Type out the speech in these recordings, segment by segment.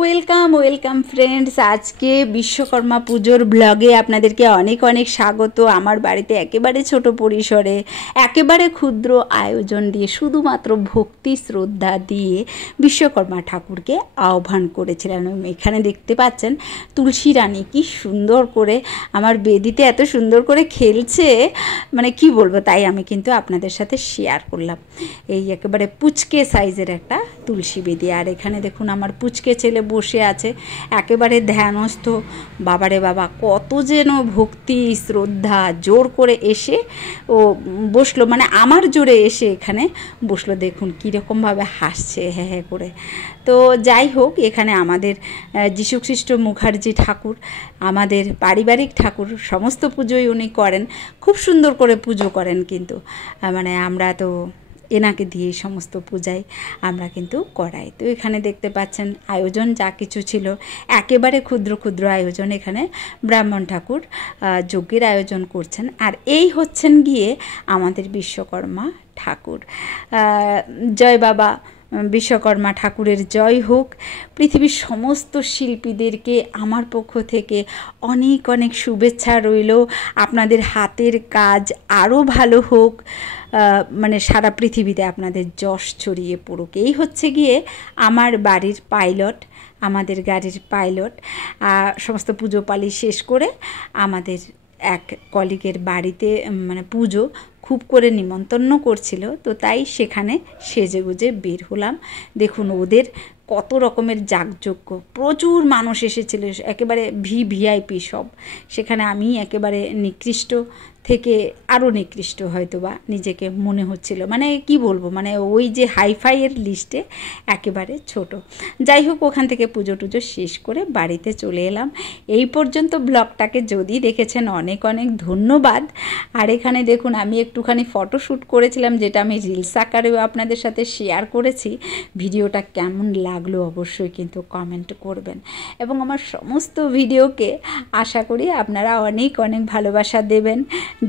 Welcome friends. আজকে বিশ্বকর্মা পুজোর ব্লগে আপনাদেরকে অনেক অনেক স্বাগত। আমার বাড়িতে একেবারে ছোট পরিসরে একেবারে ক্ষুদ্র আয়োজন দিয়ে শুধুমাত্র ভক্তি শ্রদ্ধা দিয়ে বিশ্বকর্মা ঠাকুরকে আহ্বান করেছিলাম। এখানে দেখতে পাচ্ছেন তুলসী রানী কি সুন্দর করে আমার বেদিতে এত সুন্দর করে খেলছে, মানে কি বলবো, তাই আমি কিন্তু আপনাদের সাথে শেয়ার করলাম। এই একেবারে পুচকে সাইজের একটা তুলসী বেদি, আর এখানে দেখুন আমার পুচকে ছেলে বসে আছে একেবারে ধ্যানস্থ। বাবারে বাবা, কত যেন ভক্তি শ্রদ্ধা জোর করে এসে ও বসলো, মানে আমার জোরে এসে এখানে বসলো। দেখুন কীরকমভাবে হাসছে হ্যাঁ হ্যাঁ করে। তো যাই হোক, এখানে আমাদের যীশুখ্রিস্ট মুখার্জি ঠাকুর আমাদের পারিবারিক ঠাকুর, সমস্ত পুজোই উনি করেন, খুব সুন্দর করে পুজো করেন। কিন্তু মানে আমরা তো এনাকে দিয়ে সমস্ত পূজায় আমরা কিন্তু করাই। তো এখানে দেখতে পাচ্ছেন আয়োজন যা কিছু ছিল একেবারে ক্ষুদ্র ক্ষুদ্র আয়োজন। এখানে ব্রাহ্মণ ঠাকুর যজ্ঞের আয়োজন করছেন, আর এই হচ্ছেন গিয়ে আমাদের বিশ্বকর্মা ঠাকুর। জয় বাবা বিশ্বকর্মা ঠাকুরের জয় হোক। পৃথিবীর সমস্ত শিল্পীদেরকে আমার পক্ষ থেকে অনেক অনেক শুভেচ্ছা রইল। আপনাদের হাতের কাজ আরও ভালো হোক, মানে সারা পৃথিবীতে আপনাদের যশ ছড়িয়ে পড়ুক। এই হচ্ছে গিয়ে আমার বাড়ির পাইলট, আমাদের গাড়ির পাইলট। সমস্ত পুজো পালি শেষ করে আমাদের এক কলিগের বাড়িতে মানে পুজো খুব করে নিমন্ত্রণ করছিল, তো তাই সেখানে সেজেগুজে বের হলাম। দেখুন ওদের কত রকমের যাগযজ্ঞ, প্রচুর মানুষ এসেছিল, একেবারে ভিআইপি সব। সেখানে আমি একেবারে নিকৃষ্ট থেকে আরও নিকৃষ্ট হয়তো বা নিজেকে মনে হচ্ছিল, মানে কি বলবো, মানে ওই যে হাইফাইয়ের লিস্টে একেবারে ছোট। যাই হোক, ওখান থেকে পুজো টুজো শেষ করে বাড়িতে চলে এলাম। এই পর্যন্ত ব্লগটাকে যদি দেখেছেন অনেক অনেক ধন্যবাদ। আর এখানে দেখুন আমি একটুখানি ফটোশ্যুট করেছিলাম, যেটা আমি রিলস আকারেও আপনাদের সাথে শেয়ার করেছি। ভিডিওটা কেমন লাগলো অবশ্যই কিন্তু কমেন্ট করবেন, এবং আমার সমস্ত ভিডিওকে আশা করি আপনারা অনেক অনেক ভালোবাসা দেবেন,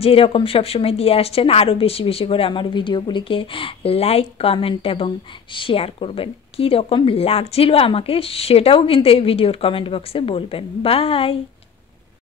যেরকম সবসময় দিয়ে আসছেন। আরও বেশি বেশি করে আমার ভিডিওগুলিকে লাইক কমেন্ট এবং শেয়ার করবেন। কী রকম লাগছিল আমাকে সেটাও কিন্তু এই ভিডিওর কমেন্ট বক্সে বলবেন। বাই।